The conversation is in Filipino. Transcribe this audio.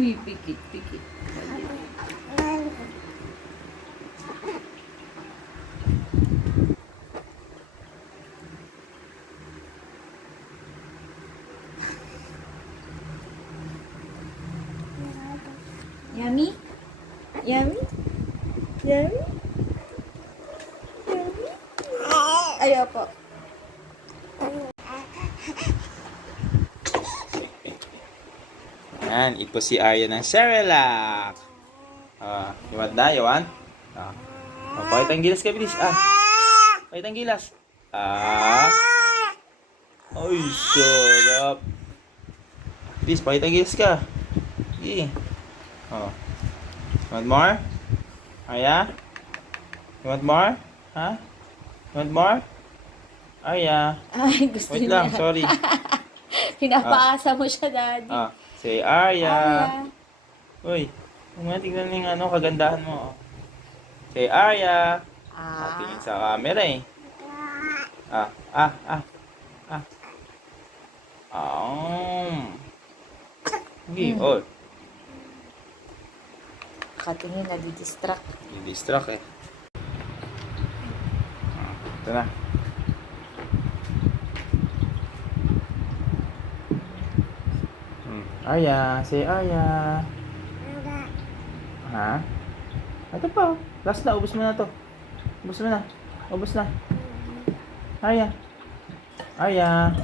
Pumipikit-pikit. Yummy? Yummy? Yummy? Yummy? Ayaw po. Yan, ito si Arya ng Cerelac. You want na? You want? Pakita ang gilas ka, bilis. Pakita ang gilas. Ay, sarap. Bilis, pakita ang gilas ka. Yeah. Want more? Arya? You want more? Ha? You want more? Arya? Ay, gusto Wait niya. lang, sorry. Pinapaasa mo siya, Daddy. Say Arya. Arya. Uy, tingnan mo yung kagandahan mo. Say Arya. Tingin sa camera eh. Sige, Katingin, nadi-distract. Distract eh. Ito na. Arya, say Arya. Ha? Ito pa. Last na, ubos mo na to. Ubos mo na. Ubos na. Arya. Arya.